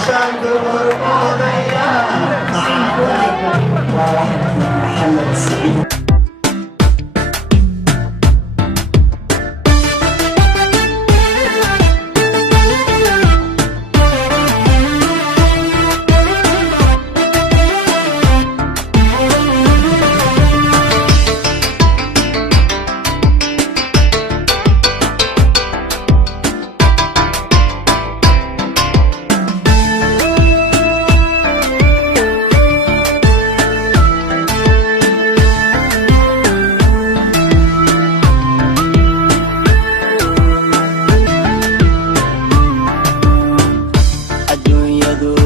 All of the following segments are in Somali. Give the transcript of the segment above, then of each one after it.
عشان دور موضيع محمد سعيد.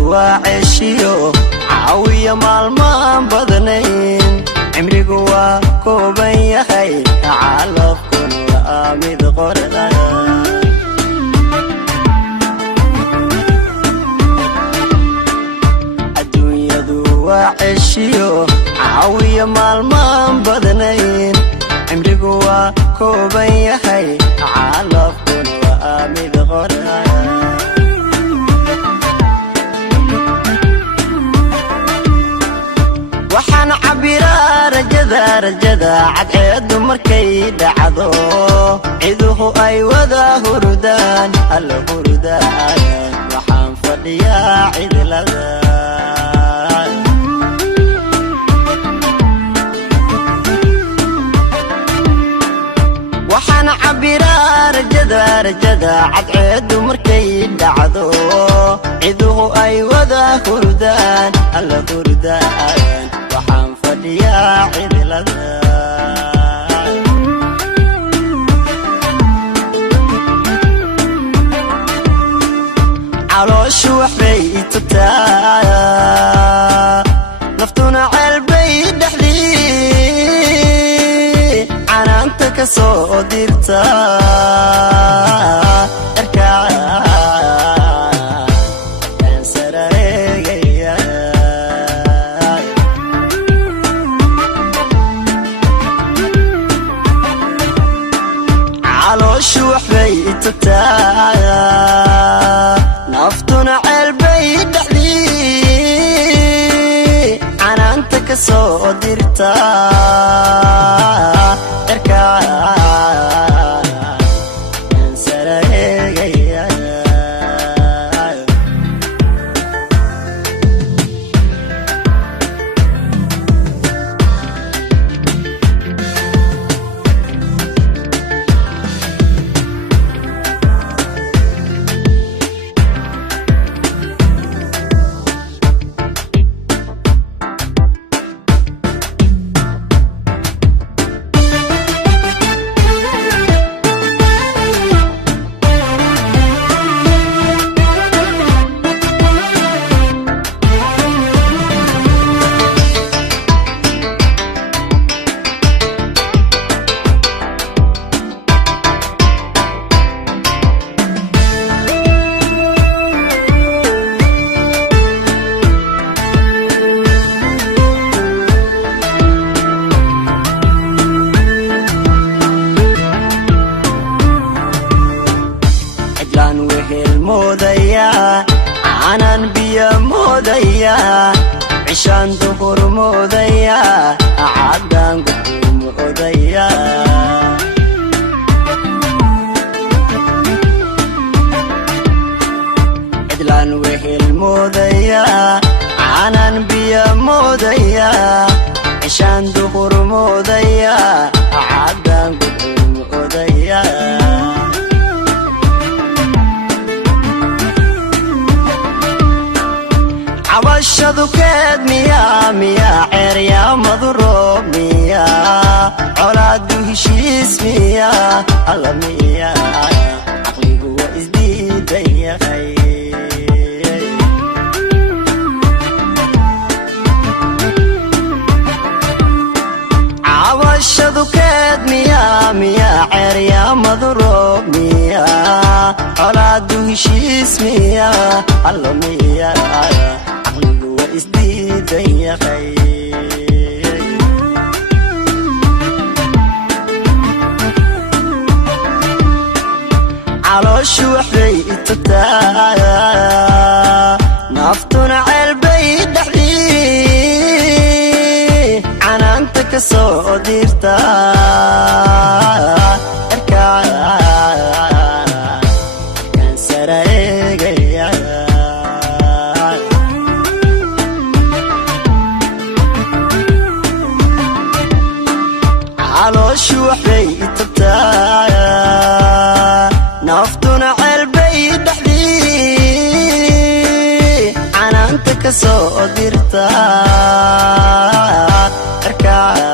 وعشيو عاوية مالمان بدنين عمري قوا كوبان يخي عالفكن وآمد قردان الدنيا دو وعشيو عاوية مالمان بدنين عمري قوا كوبان يخي عالفكن وآمد قردان waxaan cabiraa rajada cadceedu markay dhacdo ciduhu ay wada hurdaan alla hurdaan waxaan fadhiyaa cidlada waxaan cabiraa rajada cadceedu markay dhacdo ciduhu ay wada hurdaan alla hurdaan waxaan fadhiyaa cidlada calooshu waxbay itubtaa naftuna ceelbay dhexdii canaanta ka soo dirta calooshu waxbay itubtaa naftuna ceelbay dhexdii canaanta ka soo dirta aanan biyo moodaya cishaan duhur moodaya caddaan guxuu moodaya cidlaan wehel moodaya aanan biyo moodaya cishaan duhur moodaya caddaan guxuu moodaya عبشدو كاد ميا عريا مضروب ميا عرادو هشيس ميا الله ميا عقلي هو ازديد يا خي عبشدو كاد ميا عريا مضروب ميا عرادو هشيس ميا الله ميا isdiid ya khayr calooshu waxbay itubtaa naftuna ceelbay dhaxdii canaanta ka soo dirta erkaan sara eegaya calooshu waxbay tabtaa naftuna ceelbay dhaxdii canaanta ka soo dirta erkaan